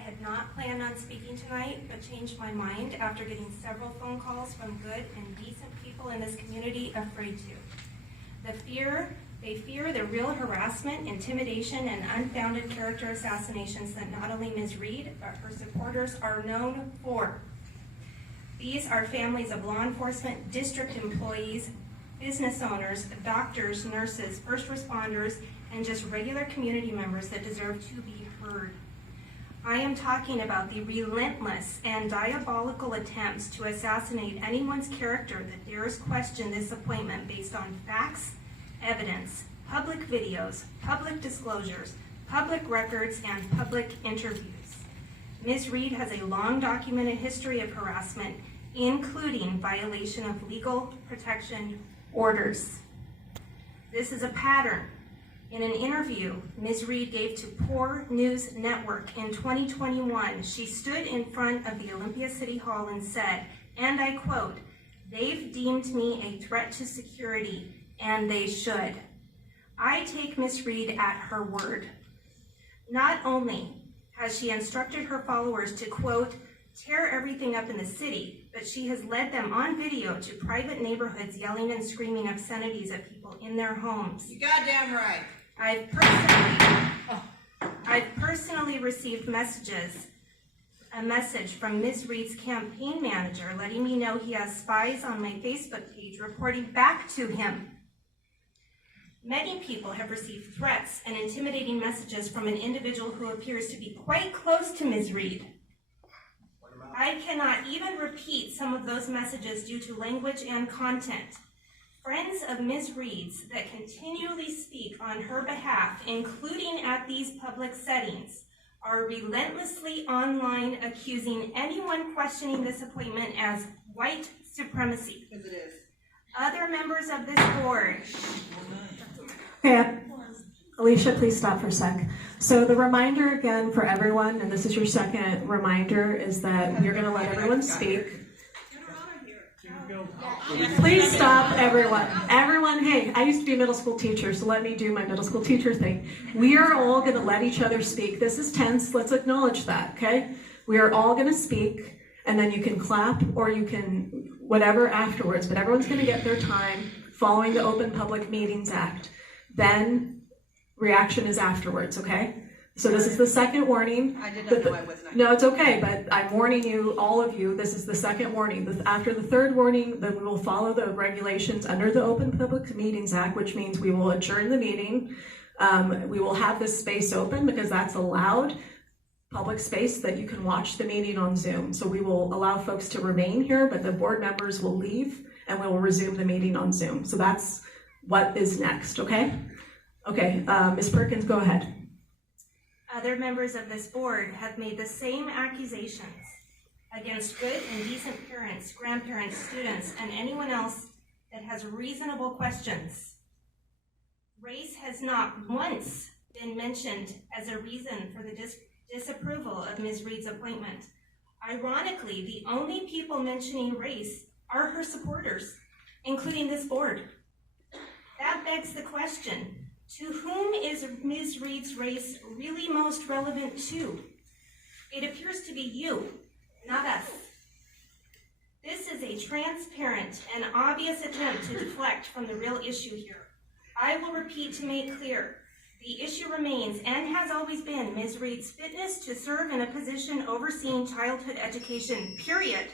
had not planned on speaking tonight, but changed my mind after getting several phone calls from good and decent people in this community afraid to. They fear the real harassment, intimidation, and unfounded character assassinations that not only Ms. Reed, but her supporters are known for. These are families of law enforcement, district employees, business owners, doctors, nurses, first responders, and just regular community members that deserve to be heard. I am talking about the relentless and diabolical attempts to assassinate anyone's character that dares question this appointment based on facts, evidence, public videos, public disclosures, public records, and public interviews. Ms. Reed has a long documented history of harassment, including violation of legal protection orders. This is a pattern. In an interview Ms. Reed gave to Poor News Network in 2021, she stood in front of the Olympia City Hall and said, and I quote, "They've deemed me a threat to security, and they should." I take Ms. Reed at her word. Not only has she instructed her followers to, quote, "tear everything up in the city," but she has led them on video to private neighborhoods yelling and screaming obscenities at people in their homes. You goddamn right. I've personally received a message from Ms. Reed's campaign manager letting me know he has spies on my Facebook page reporting back to him. Many people have received threats and intimidating messages from an individual who appears to be quite close to Ms. Reed. I cannot even repeat some of those messages due to language and content. Friends of Ms. Reed's that continually speak on her behalf, including at these public settings, are relentlessly online accusing anyone questioning this appointment as white supremacy. Because it is. Other members of this board. Okay, Alesha, please stop for a sec. So the reminder again for everyone, and this is your second reminder, is that you're going to let everyone speak. Please stop, everyone. Everyone, hey, I used to be a middle school teacher, so let me do my middle school teacher thing. We are all going to let each other speak. This is tense. Let's acknowledge that, okay? We are all going to speak, and then you can clap or you can whatever afterwards, but everyone's going to get their time following the Open Public Meetings Act. Then reaction is afterwards, okay? So this is the second warning. I did not know I was not. No, it's okay, but I'm warning you, all of you, this is the second warning. After the third warning, then we will follow the regulations under the Open Public Meetings Act, which means we will adjourn the meeting. We will have this space open because that's allowed public space that you can watch the meeting on Zoom. So we will allow folks to remain here, but the board members will leave and we will resume the meeting on Zoom. So that's what is next, okay? Okay, Ms. Perkins, go ahead. Other members of this board have made the same accusations against good and decent parents, grandparents, students, and anyone else that has reasonable questions. Race has not once been mentioned as a reason for the disapproval of Ms. Reed's appointment. Ironically, the only people mentioning race are her supporters, including this board. That begs the question, to whom is Ms. Reed's race really most relevant to? It appears to be you, not us. This is a transparent and obvious attempt to deflect from the real issue here. I will repeat to make clear, the issue remains and has always been Ms. Reed's fitness to serve in a position overseeing childhood education, period.